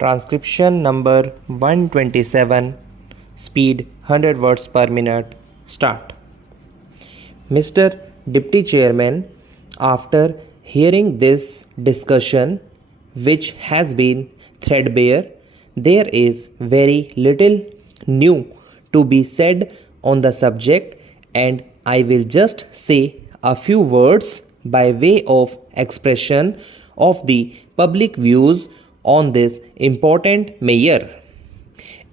Transcription number 127, speed 100 words per minute, start. Mr. Deputy Chairman, after hearing this discussion, which has been threadbare, there is very little new to be said on the subject, and I will just say a few words by way of expression of the public views on this important matter.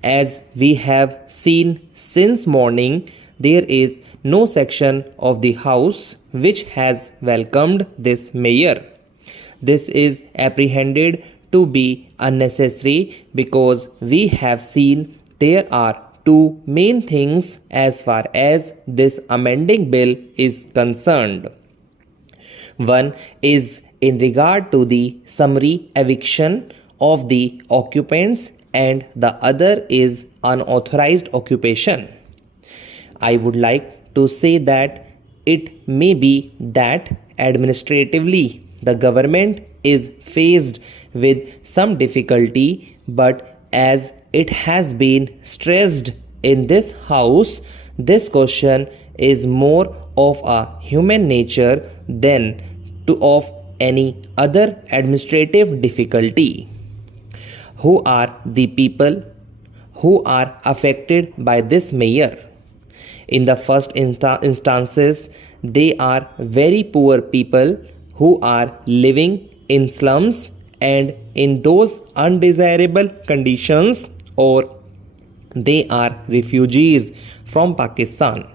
As we have seen since morning, there is no section of the House which has welcomed this matter. This is apprehended to be unnecessary because we have seen there are two main things as far as this amending bill is concerned. One is in regard to the summary eviction of the occupants, and the other is unauthorized occupation. I would like to say that it may be that administratively the government is faced with some difficulty, but as it has been stressed in this house, this question is more of a human nature than of any other administrative difficulty. Who are the people who are affected by this matter? In the first instances, they are very poor people who are living in slums and in those undesirable conditions, or they are refugees from Pakistan.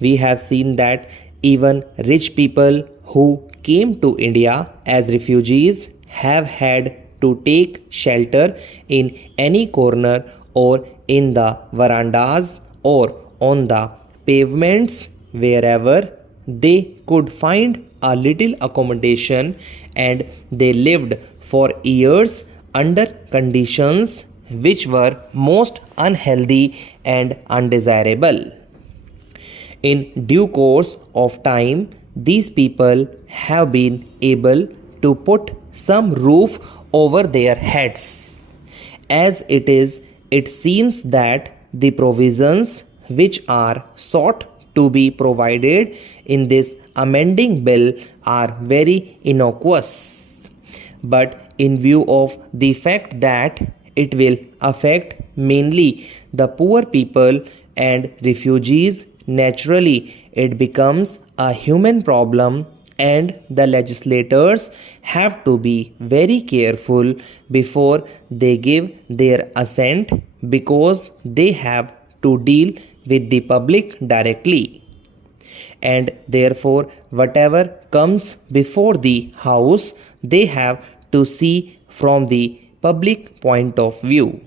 We have seen that even rich people who came to India as refugees have had to take shelter in any corner or in the verandas or on the pavements wherever they could find a little accommodation, and they lived for years under conditions which were most unhealthy and undesirable. In due course of time, these people have been able to put some roof over their heads. As it is, it seems that the provisions which are sought to be provided in this amending bill are very innocuous. But in view of the fact that it will affect mainly the poor people and refugees, naturally it becomes a human problem, and the legislators have to be very careful before they give their assent, because they have to deal with the public directly. And therefore, whatever comes before the House, they have to see from the public point of view.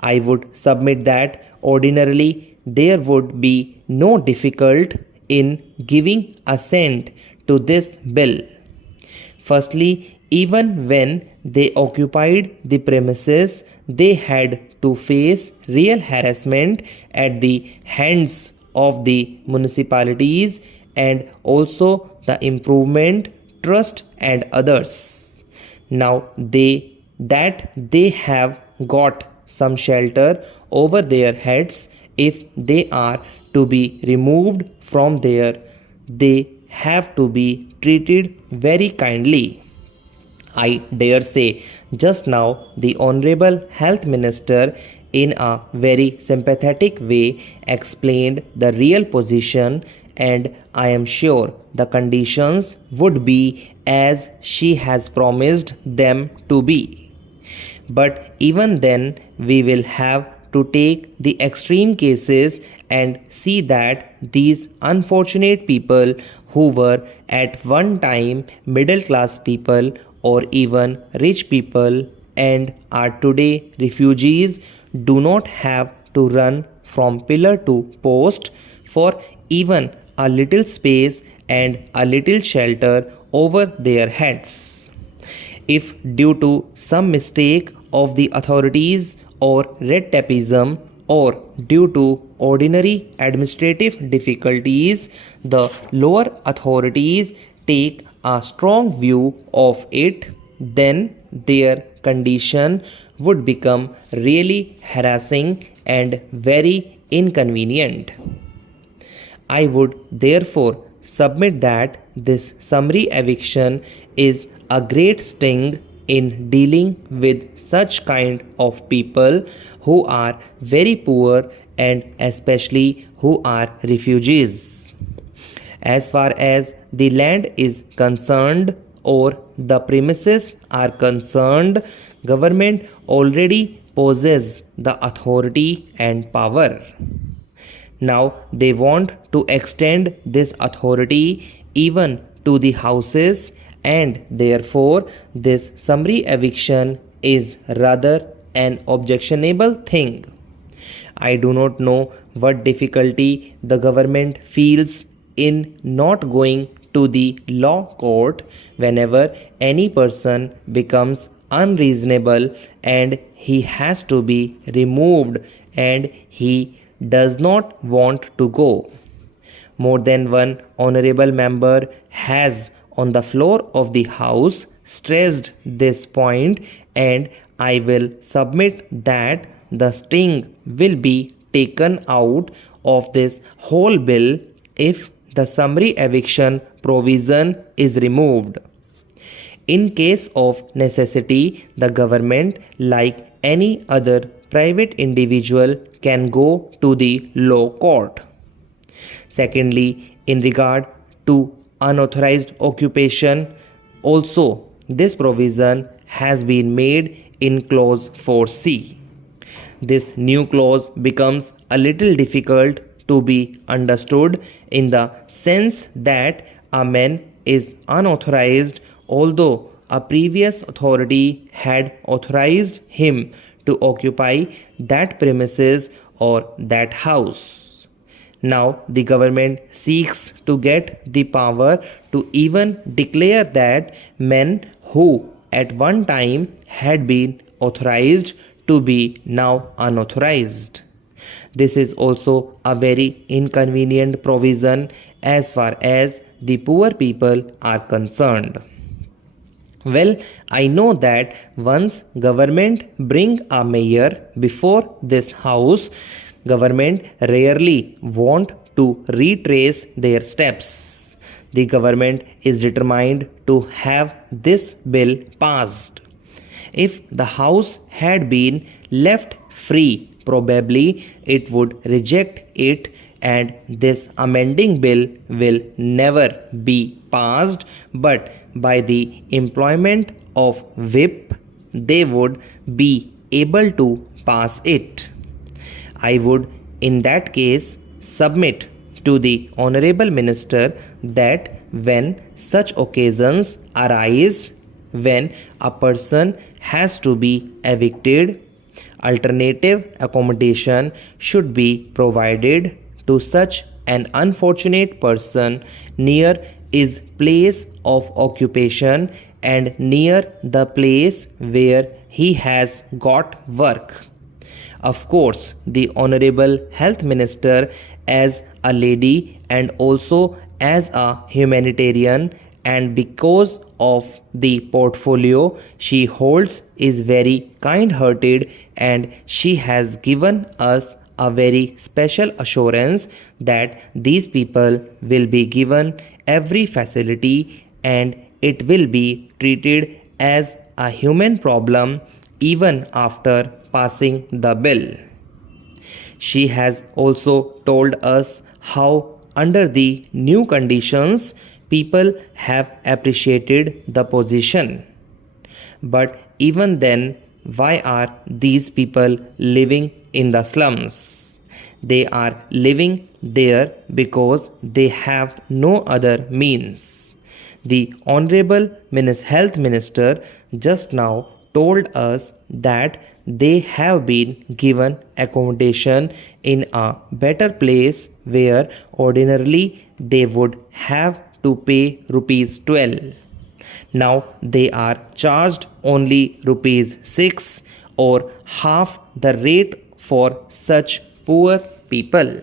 I would submit that ordinarily there would be no difficulty in giving assent to this bill. Firstly, even when they occupied the premises, they had to face real harassment at the hands of the municipalities and also the Improvement Trust and others. Now they have got some shelter over their heads, if they are to be removed from there, they have to be treated very kindly. I dare say just now the Honorable Health Minister in a very sympathetic way explained the real position, and I am sure the conditions would be as she has promised them to be. But even then, we will have to take the extreme cases and see that these unfortunate people who were at one time middle class people or even rich people and are today refugees do not have to run from pillar to post for even a little space and a little shelter over their heads. If due to some mistake of the authorities or red tapeism, or due to ordinary administrative difficulties, the lower authorities take a strong view of it, then their condition would become really harassing and very inconvenient. I would therefore submit that this summary eviction is a great sting in dealing with such kind of people who are very poor and especially who are refugees. As far as the land is concerned or the premises are concerned, government already possesses the authority and power. Now they want to extend this authority even to the houses, and therefore this summary eviction is rather an objectionable thing. I do not know what difficulty the government feels in not going to the law court whenever any person becomes unreasonable and he has to be removed and he does not want to go. More than one honorable member has on the floor of the house stressed this point, and I will submit that the sting will be taken out of this whole bill if the summary eviction provision is removed. In case of necessity, the government, like any other private individual, can go to the law court. Secondly, in regard to unauthorized occupation, also this provision has been made in clause 4C. This new clause becomes a little difficult to be understood in the sense that a man is unauthorized although a previous authority had authorized him to occupy that premises or that house. Now the government seeks to get the power to even declare that men who at one time had been authorized to be now unauthorized. This is also a very inconvenient provision as far as the poor people are concerned. Well, I know that once government bring a mayor before this house, government rarely want to retrace their steps. The government is determined to have this bill passed. If the house had been left free, probably it would reject it, and this amending bill will never be passed, but by the employment of whip they would be able to pass it. I would in that case submit to the honorable minister that when such occasions arise, when a person has to be evicted, alternative accommodation should be provided to such an unfortunate person near his place of occupation and near the place where he has got work. Of course, the Honorable Health Minister, as a lady and also as a humanitarian, and because of the portfolio she holds, is very kind-hearted, and she has given us a very special assurance that these people will be given every facility and it will be treated as a human problem even after passing the bill. She has also told us how under the new conditions people have appreciated the position. But even then, why are these people living in the slums? They are living there because they have no other means. The Honorable Health Minister just now told us that they have been given accommodation in a better place where ordinarily they would have to pay rupees 12. Now they are charged only rupees 6 or half the rate for such poor people.